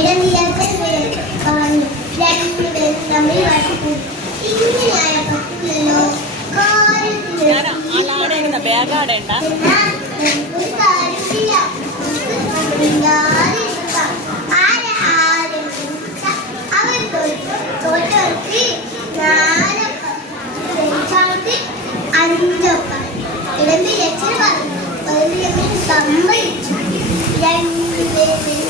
ഇടമില്ലാത്ത പറഞ്ഞു രണ്ടുപേരും തമ്മിൽ വഴക്കു ഇങ്ങനെയായ പറ്റില്ലല്ലോ ഒരു കാര്യമില്ല ആരെ ആരും അവർ തോറ്റവർക്ക് നാലപ്പത്തി അഞ്ചൊപ്പം ഇടം ലക്ഷം പറഞ്ഞു ഒരു ലക്ഷം സമ്മതിച്ചു. രണ്ടുപേരും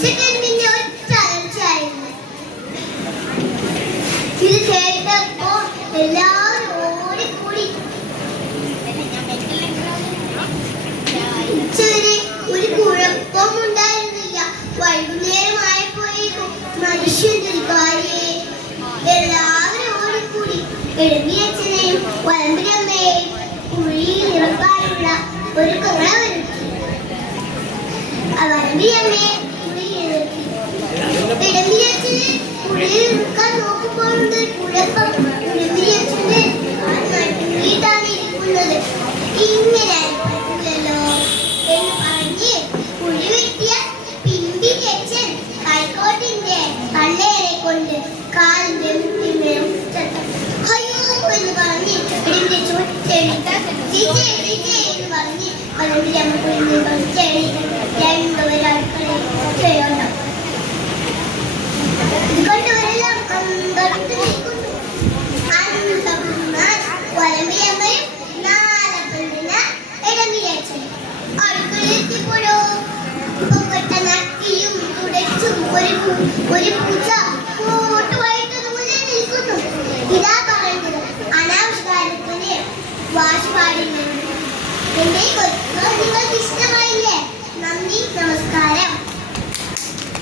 ചിക്കൻ പിന്നെ ഒറ്റ അലർച്ചയായിരുന്നു. ഇത് കേട്ടപ്പോൾ എല്ലാവരും ഓടിക്കൂടി. ഉച്ചവരെ ഒരു കുഴപ്പവും ഉണ്ടായിരുന്നില്ല വൈകുന്നേരമായപ്പോഴേക്കും മനുഷ്യൻ കാര്യം എല്ലാവരും എഴുതിയച്ഛനെയും വലമ്പിലമ്മയെയും കുഴിയിൽ ഒരു കുറ വരുത്തി വലമ്പിയമ്മയെ ഒരു പൂച്ച കൂട്ടുമായിട്ട് നിൽക്കുന്നു. ഇതാ എന്റെ നിങ്ങൾക്ക് ഇഷ്ടമായില്ലേ? നന്ദി നമസ്കാരം.